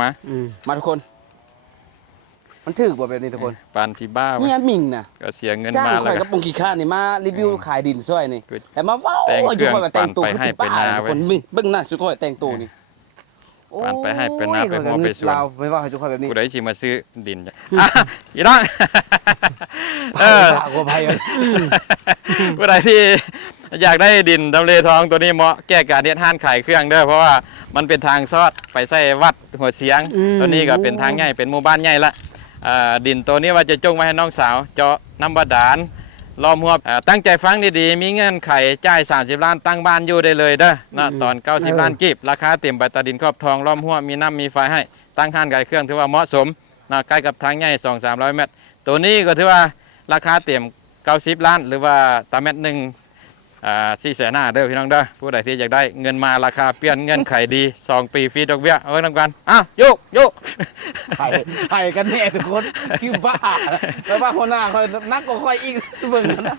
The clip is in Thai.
มาทุกคนมันถือกว่าแบบนี้ทุกคนปานพี่บ้าเนี่ยมิงนะก็เสียเงินจ้าง มาแล้ว ข่อยกับปงขี้ข้านี่มารีวิวขายดินซ้อยนี่แต่มาเฝ้าจุข่อยกับแต่งตัวคือป้าทุกคนมีเบิ่งหน้าจุข่อยแต่งตัวนี่ปานไปให้เป็นนาไปหมอไปสวนเราไม่ว่าให้จุข่อยแบบนี้ผู้ใดสิมาซื้อดินอีน้องกว่าภัยผู้ใดที่อยากได้ดินทำเลทองตัวนี้เหมาะแก้การเฮ็ดห้านขายเครื่องเด้อเพราะว่ามันเป็นทางซอดไปใส่วัดหัวเสียงตัวนี้ก็เป็นทางใหญ่เป็นหมู่บ้านใหญ่ละดินตัวนี้ว่าจะจงไว้ให้น้องสาวเจาะน้ำบาดาลล้อมหัวตั้งใจฟังดีๆมีเงื่อนไขจ่าย30 ล้านตั้งบ้านอยู่ได้เลยเด้อนะตอน90 ล้านกีบราคาเต็มใบตาดินครอบทองล้อมหัวมีน้ำมีไฟให้ตั้งห้านขายเครื่องถือว่าเหมาะสมนะใกล้กับทางใหญ่200-300 เมตรตัวนี้ก็ถือว่าราคาเต็ม90 ล้านหรือว่าตาเม็ดหนึ่ง400,000เด้อพี่น้องเด้อผู้ใดที่อยากได้เงินมาราคาเปลี่ยนเงินไขดี2 ปีฟรีดอกเบี้ยเอาไว้นำกันโยกไผ่กันแน่ทุกคนคือบ้าแล้วว่าคนหน้าคอยนักก็คอยอีกเบิ่งนะ